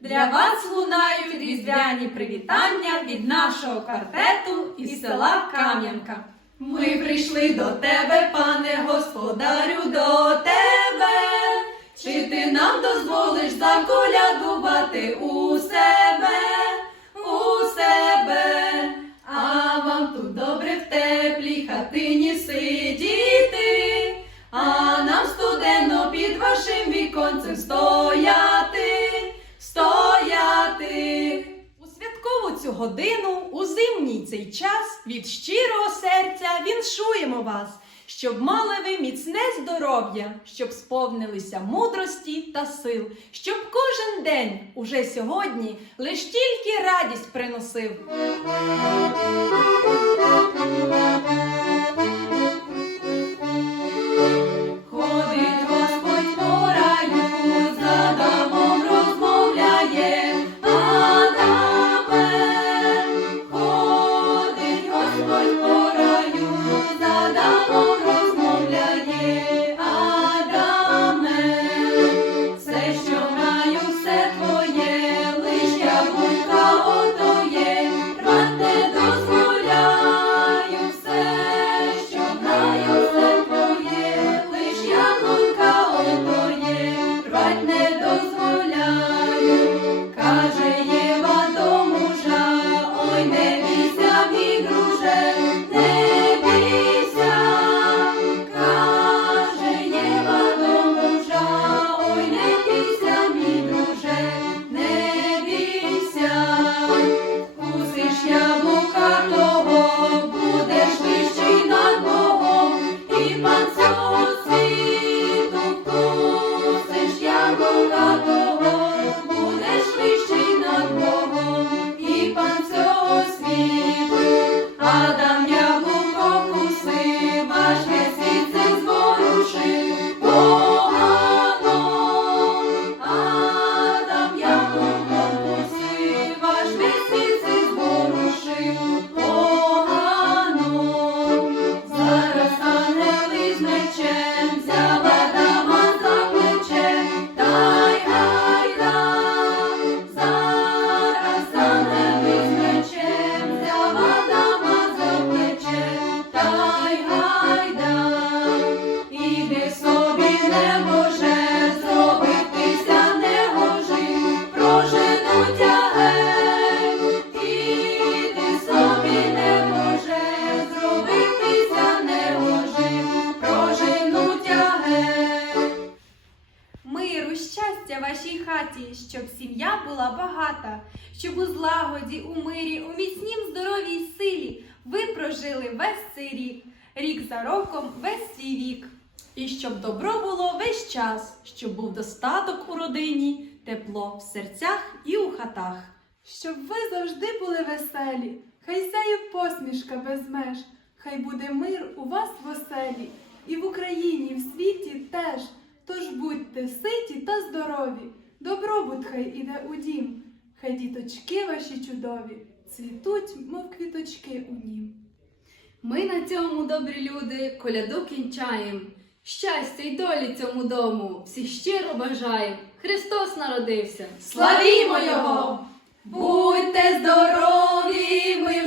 Для вас лунають різдвяні привітання від нашого квартету із села Кам'янка. Ми прийшли до тебе, пане господарю, до тебе. Чи ти нам дозволиш заколядувати у годину, у зимній цей час, від щирого серця віншуємо вас, щоб мали ви міцне здоров'я, щоб сповнилися мудрості та сил, щоб кожен день уже сьогодні лиш тільки радість приносив. Щоб сім'я була багата, щоб у злагоді, у мирі, у міцнім здоров'ї силі ви прожили весь цей рік, рік за роком, весь свій вік. І щоб добро було весь час, щоб був достаток у родині, тепло в серцях і у хатах. Щоб ви завжди були веселі, хай сяє посмішка без меж, хай буде мир у вас в оселі, і в Україні, і в світі теж. Тож будьте ситі та здорові, добробут хай іде у дім, хай діточки ваші чудові, цвітуть, мов квіточки у нім. Ми на цьому, добрі люди, коляду кінчаєм. Щастя й долі цьому дому, всі щиро бажаєм. Христос народився. Славімо Його! Будьте здорові, ми